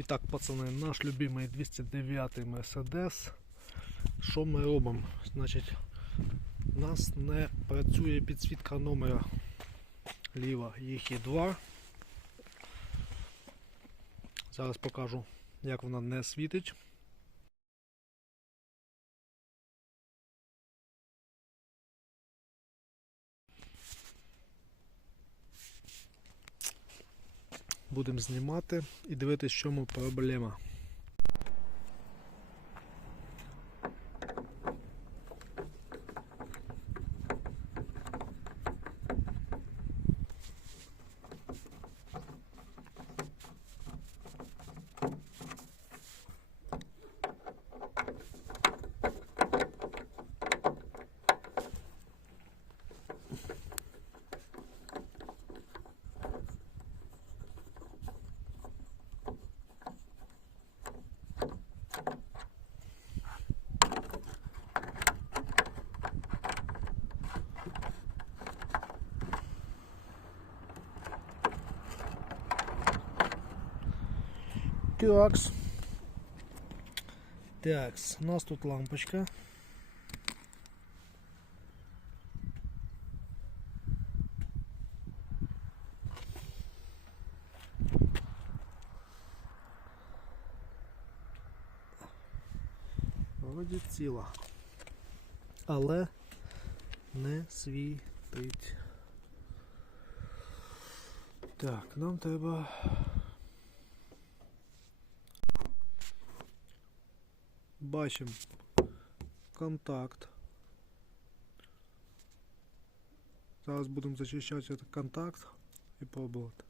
І так, пацани, наш любимий 209 Mercedes. Що ми робимо? Значить, у нас не працює підсвітка номера ліва, їх є два. Зараз покажу, як вона не світить. Будемо знімати і дивитися, в чому проблема. Такс. Такс, у нас тут лампочка. Вроді ціла. Але не світить. Так, нам треба бачимо контакт. Зараз будемо зачищати контакт і пробувати.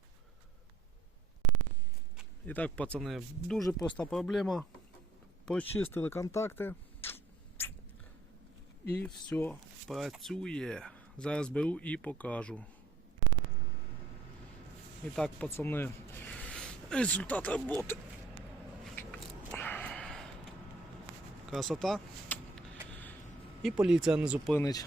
І так, пацани, дуже проста проблема. Почистили контакти. І все працює. Зараз беру і покажу. І так, пацани, результат роботи. Красота. І поліція не зупинить.